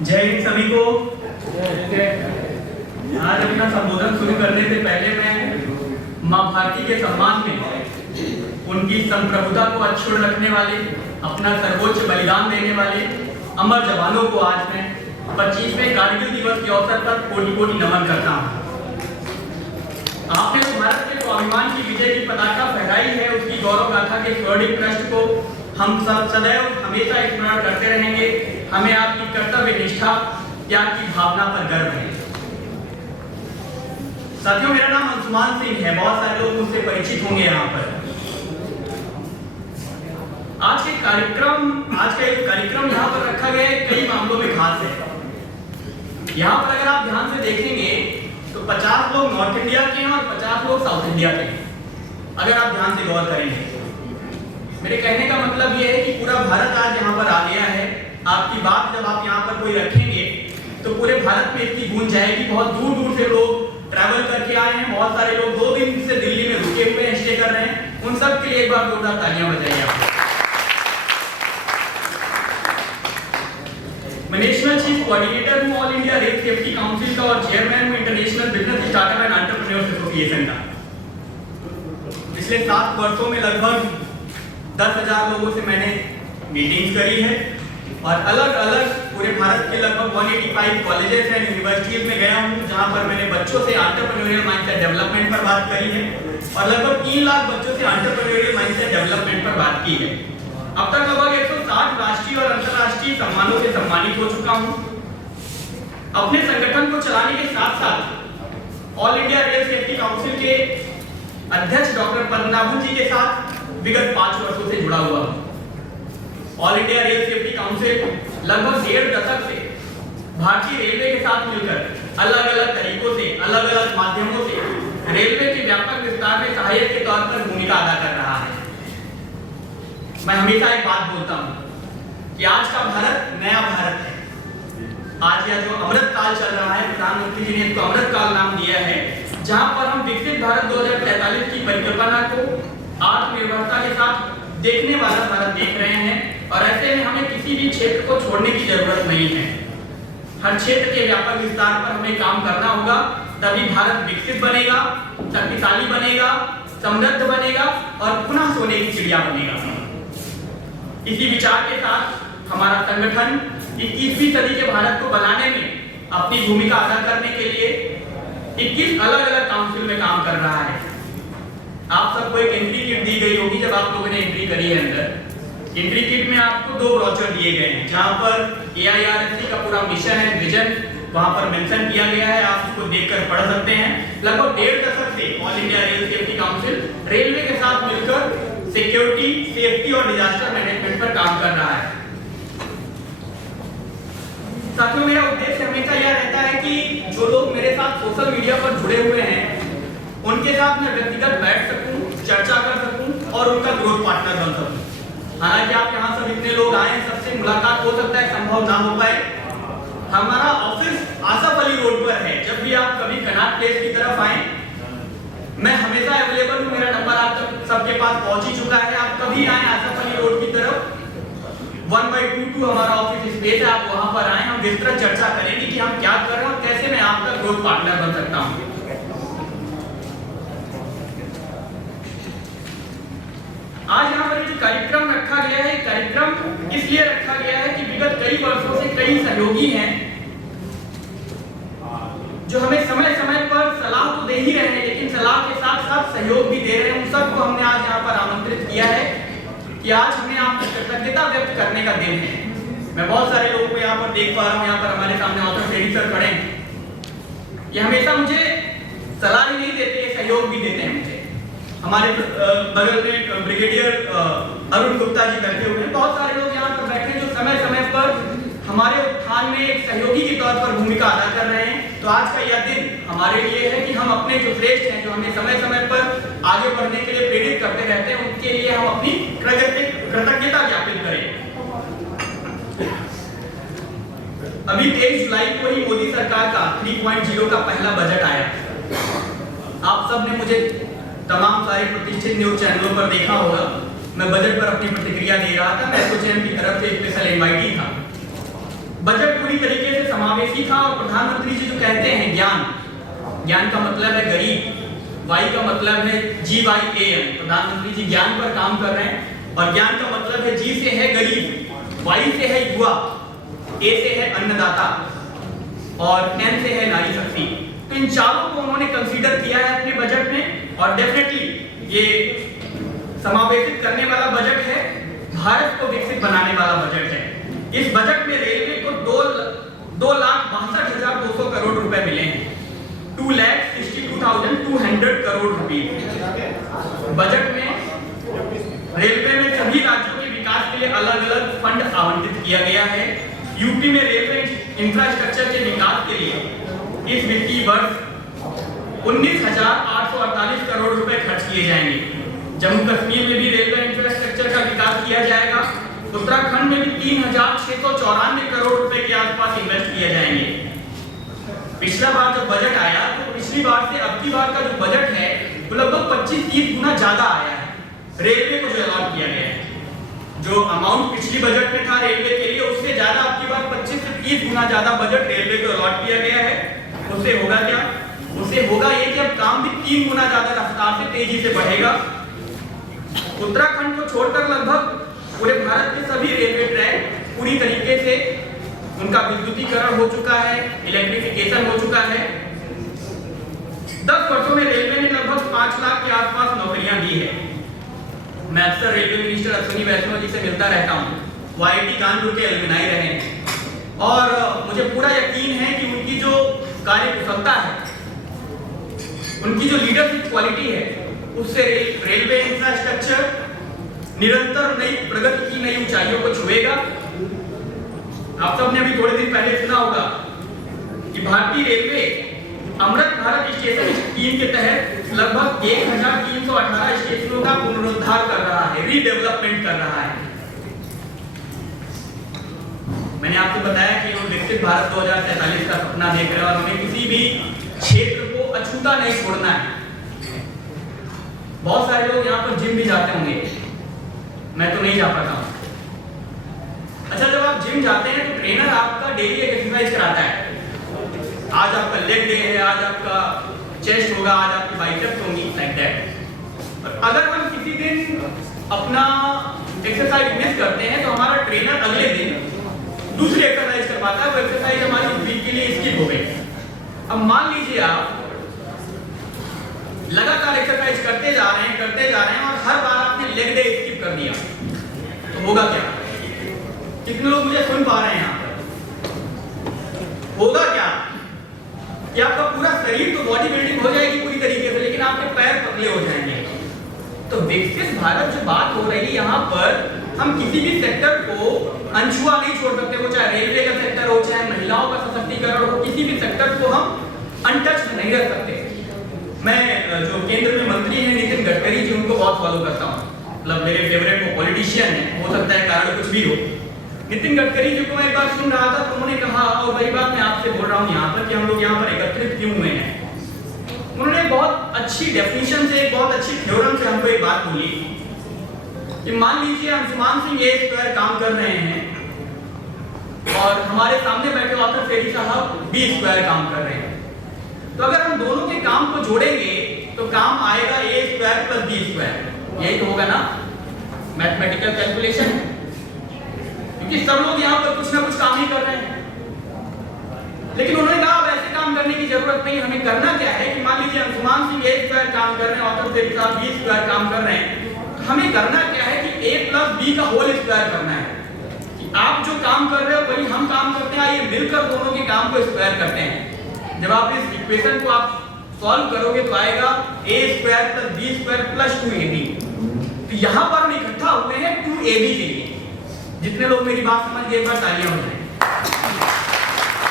जय हिंद सभी को। आज अपना संबोधन शुरू करने से पहले मैं मां भारती के सम्मान में उनकी संप्रभुता को अक्षुण्ण रखने वाले, अपना सर्वोच्च बलिदान देने वाले अमर जवानों को आज मैं 25वें कारगिल दिवस के अवसर पर कोटि कोटि नमन करता हूँ। आपने भारत के स्वाभिमान की विजय की पताका फहराई है, उसकी गौरव गाथा के स्वर्णिम पृष्ठ को हम सब सदैव हमेशा स्मरण करते रहेंगे। हमें आपकी कर्तव्य निष्ठा, त्याग की भावना पर गर्व है। साथियों, मेरा नाम अंशुमान सिंह है, बहुत सारे लोग मुझसे परिचित होंगे। यहाँ पर आज का एक कार्यक्रम यहाँ पर रखा गया है, कई मामलों में खास है। यहाँ पर अगर आप ध्यान से देखेंगे तो 50 लोग नॉर्थ इंडिया के हैं और 50 लोग साउथ इंडिया के हैं। अगर आप ध्यान से गौर करेंगे, मेरे कहने का मतलब यह है कि पूरा भारत आज यहाँ पर आ गया है। आपकी बात जब आप यहाँ पर कोई रखेंगे तो पूरे भारत में इसकी गूंज जाएगी। बहुत दूर दूर से लोग ट्रैवल करके आए हैं, बहुत सारे लोग 2 दिन से दिल्ली में रुके हुए हैं, स्टे कर रहे हैं। उन सब के लिए एक बार जोरदार तालियां बजाइए आप। मैं नेशनल चीफ कोऑर्डिनेटर हूँ all India rail safety council का और चेयरमैन हूँ international business startup and entrepreneurs association का। पिछले 7 वर्षों में लगभग 10,000 लोगों से मैंने मीटिंग्स करी है और अलग अलग पूरे भारत के लगभग 185 कॉलेजेस एंड यूनिवर्सिटीज में गया हूँ, जहाँ पर मैंने बच्चों से एंटरप्रेन्योरियल माइंडसेट डेवलपमेंट पर बात करी है और लगभग 3 लाख बच्चों से एंटरप्रेन्योरियल माइंडसेट डेवलपमेंट पर बात की है। अब तक लगभग 160 राष्ट्रीय और अंतर्राष्ट्रीय सम्मानों से सम्मानित हो चुका हूँ। अपने संगठन को चलाने के साथ साथ all India rail safety council के अध्यक्ष डॉक्टर पद्मनाभन जी के साथ विगत 5 वर्षों से जुड़ा हुआ हूँ। All India rail safety council लगभग 1.5 दशक से भारतीय रेलवे के साथ मिलकर अलग अलग तरीकों से, अलग अलग माध्यमों से रेलवे के व्यापक विस्तार में सहायक के तौर पर भूमिका अदा कर रहा है। मैं हमेशा एक बात बोलता हूँ कि आज का भारत नया भारत है। आज यह जो अमृत काल चल रहा है, प्रधानमंत्री जी ने इसको अमृत काल नाम दिया है, जहां पर हम विकसित भारत 2043 की परिकल्पना को आत्मनिर्भरता के साथ देखने वाला भारत देख रहे हैं। और ऐसे में हमें किसी भी क्षेत्र को छोड़ने की जरूरत नहीं है। हर क्षेत्र के व्यापक विस्तार पर हमें काम करना होगा, तभी भारत विकसित बनेगा, शक्तिशाली बनेगा, समृद्ध बनेगा और पुनः सोने की चिड़िया बनेगा। इसी विचार के साथ हमारा संगठन 21वीं सदी के भारत को बनाने में अपनी भूमिका अदा करने के लिए 21 अलग अलग काउंसिल में काम कर रहा है। आप सबको एक एंट्री किट दी गई होगी जब आप लोगों ने एंट्री करी है। अंदर एंट्री किट में आपको 2 ब्रोचर दिए गए हैं, जहां पर AIRSC का पूरा मिशन एंड विजन वहां पर मेंशन किया गया है। आप उसको देखकर पढ़ सकते हैं। लगभग 1.5 दशक से all India rail safety council railway के साथ मिलकर सिक्योरिटी, सेफ्टी और डिजास्टर मैनेजमेंट पर काम कर रहा है। साथियों, मेरा उद्देश्य हमेशा यह रहता है कि जो लोग मेरे साथ सोशल मीडिया पर जुड़े हुए हैं उनके साथ मैं व्यक्तिगत बैठ सकूं, चर्चा कर सकूं और उनका ग्रोथ पार्टनर बन सकूं। हालांकि आप यहाँ सब इतने लोग आए, सबसे मुलाकात हो सकता है संभव ना हो पाए। हमारा ऑफिस आसफ अली रोड पर है। जब भी आप कभी कनाट प्लेस की तरफ आए, मैं हमेशा अवेलेबल हूँ। मेरा नंबर आप सबके पास पहुंच ही चुका है। आप कभी आए आसफ अली रोड की तरफ, 1/22 हमारा ऑफिस स्पेस है। आप वहां पर आए, हम विस्तृत चर्चा करेंगे कि हम क्या कर रहे हैं और कैसे मैं आपका ग्रोथ पार्टनर बन सकता हूँ। आज यहाँ पर जो कार्यक्रम रखा गया है, कार्यक्रम इसलिए रखा गया है कि विगत कई वर्षों से कई सहयोगी हैं जो हमें समय समय पर सलाह तो दे ही रहे हैं, लेकिन सलाह के साथ साथ सहयोग भी दे रहे हैं। उन सबको हमने आज यहाँ पर आमंत्रित किया है कि आज हमें आपकी कृतज्ञता व्यक्त करने का दिन है। मैं बहुत सारे लोगों को यहाँ पर देख पा रहा हूँ। यहाँ पर हमारे सामने ऑथर टेडी सर खड़े हैं। ये हमेशा मुझे सलाह ही नहीं देते, सहयोग भी देते हैं मुझे। हमारे बगल में ब्रिगेडियर अरुण गुप्ता जी बैठे हुए हैं। बहुत सारे लोग यहाँ पर बैठे हैं जो समय समय पर हमारे उत्थान में एक सहयोगी के तौर पर भूमिका अदा कर रहे हैं। तो आज का यह दिन हमारे लिए है कि हम अपने जो श्रेष्ठ हैं, जो हमें समय समय पर आगे बढ़ने के लिए प्रेरित करते रहते हैं, उनके लिए हम अपनी कृतज्ञता ज्ञापित करें। अभी 23 जुलाई को ही मोदी सरकार का 3.0 का पहला बजट आया। आप सब ने मुझे तमाम सारे प्रतिष्ठित न्यूज चैनलों पर देखा होगा। मैं बजट पर अपनी प्रतिक्रिया दे रहा था। मैं एसोचैम की तरफ से स्पेशल इनवाइटी था। बजट पूरी तरीके से समावेशी था और प्रधानमंत्री जी जो कहते हैं ज्ञान, ज्ञान का मतलब है गरीब, वाई का मतलब है GYAN, प्रधानमंत्री जी ज्ञान पर काम कर रहे हैं और ज्ञान का मतलब है G से है गरीब, Y से है युवा, A से है अन्नदाता और N से है नारी शक्ति। तो इन चारों को उन्होंने कंसीडर किया है अपने बजट में और डेफिनेटली ये समावेशित करने वाला बजट है, भारत को विकसित बनाने वाला बजट है। इस बजट में रेलवे को 2,62,200 करोड़ रुपए मिले हैं, 2,62,200 करोड़ रुपए। बजट में रेलवे में सभी राज्यों के विकास के लिए अलग अलग फंड आवंटित किया गया है। यूपी में रेलवे इंफ्रास्ट्रक्चर के विकास के लिए इस वित्तीय वर्ष 19,848 करोड़ रुपए खर्च किए जाएंगे। जम्मू कश्मीर में भी रेलवे इंफ्रास्ट्रक्चर का विकास किया जाएगा। उत्तराखंड में भी 3,694 करोड़ रुपए के आसपास इन्वेस्ट किए जाएंगे। पिछला बार जब बजट आया तो पिछली बार से अब की बार का जो बजट है वो लगभग 25-30 गुना ज्यादा आया है रेलवे को जो अलॉट किया गया है। जो अमाउंट पिछली बजट में था रेलवे के लिए उससे ज्यादा अब की बार 25 से 30 गुना ज्यादा बजट रेलवे को अलॉट किया गया है। उससे होगा क्या? उससे होगा ये कि अब काम भी 3 गुना ज्यादा रफ्तार से तेजी से बढ़ेगा। उत्तराखंड को छोड़कर लगभग पूरे भारत के सभी रेलवे ट्रैक पूरी तरीके से उनका विद्युतीकरण हो चुका है, इलेक्ट्रिफिकेशन हो चुका है। 10 वर्षों में रेलवे ने लगभग 5 लाख के आसपास नौकरियां दी है। मैं अक्सर रेलवे मिनिस्टर अश्विनी वैष्णव जी से मिलता रहता हूँ, वो IIT कानपुर के एलुमनाई रहे हैं और मुझे पूरा यकीन है कि उनकी जो कार्य कुशलता है, उनकी जो लीडरशिप क्वालिटी है, उससे रेलवे इंफ्रास्ट्रक्चर निरंतर नई प्रगति की नई ऊंचाइयों को छुएगा। आप सबने अभी थोड़े दिन पहले सुना होगा कि भारतीय railway Amrit Bharat station scheme के तहत लगभग 1,318 स्टेशनों का पुनरुद्धार कर रहा है, रीडेवलपमेंट कर रहा है। मैंने आपको बताया कि हम विकसित भारत 2047 का सपना देख रहे हैं और हमें किसी भी क्षेत्र को अछूता नहीं छोड़ना है। बहुत सारे लोग यहाँ पर जिम भी जाते होंगे, मैं तो नहीं जा पाता हूँ। अच्छा, जब आप जिम जाते हैं तो ट्रेनर आपका डेली एक एक्सरसाइज कराता है। आज आपका लेग डे है, आज आपका चेस्ट होगा, आज आपकी बाइसेप्स होंगी, लाइक दैट। और अगर हम किसी दिन अपना एक्सरसाइज मिस करते हैं तो हमारा ट्रेनर अगले दिन दूसरी एक्सरसाइज करवाता है, वो एक्सरसाइज हमारी वीक के लिए स्किप हो गई। अब मान लीजिए आप लगातार एक्सरसाइज करते जा रहे हैं और हर बार आपने लेग डे स्किप कर दिया, तो होगा क्या? कितने लोग मुझे सुन पा रहे हैं यहाँ पर? होगा क्या कि आपका पूरा शरीर तो बॉडी बिल्डिंग हो जाएगी पूरी तरीके से, लेकिन आपके पैर पतले हो जाएंगे। तो विकसित भारत जो बात हो रही है यहाँ पर, हम किसी भी सेक्टर को अनछुआ नहीं छोड़ सकते, वो चाहे रेलवे का सेक्टर हो, चाहे महिलाओं का सशक्तिकरण हो, किसी भी सेक्टर को हम अनटच नहीं रख सकते। मैं जो केंद्र में मंत्री हैं नितिन गडकरी जी, उनको बहुत फॉलो करता हूँ, मतलब मेरे फेवरेट वो पॉलिटिशियन है, हो सकता है कारण कुछ भी हो। नितिन गडकरी जी को मैं एक बार सुन रहा था तो उन्होंने कहा, और वही बात मैं आपसे बोल रहा हूँ यहाँ पर, कि हम लोग यहाँ पर एकत्रित क्यों हुए हैं। उन्होंने बहुत अच्छी डेफिनेशन से, एक बहुत अच्छी थ्योरम से हमको एक बात बोली कि मान लीजिए अंशुमान सिंह A स्क्वायर काम कर रहे हैं और हमारे सामने बैठे ऑथर फेरी साहब B स्क्वायर काम कर रहे हैं। तो अगर हम दोनों के काम को जोड़ेंगे तो काम आएगा A square plus B square. यही तो होगा ना, मैथमेटिकल कैलकुलेशन है, क्योंकि सब लोग यहाँ पर कुछ ना कुछ काम ही कर रहे हैं। लेकिन उन्होंने कहा अब ऐसे काम करने की जरूरत नहीं, हमें करना क्या है कि मान लीजिए अंशुमान सिंह A स्क्वायर काम कर रहे हैं, ऑथर फेरी साहब B स्क्वायर काम कर रहे हैं, तो हमें करना क्या है कि A प्लस B का होल स्क्वायर करना है। कि आप जो काम कर रहे हो वही हम काम करते हैं, आइए मिलकर दोनों के काम को स्क्वायर करते हैं। जब आप इस इक्वेशन को आप सॉल्व करोगे तो आएगा A square plus B square plus 2AB। तो यहाँ पर हम इकट्ठा हुए हैं 2AB के लिए। जितने लोग मेरी बात समझ गए एक बार तालियां हो जाए।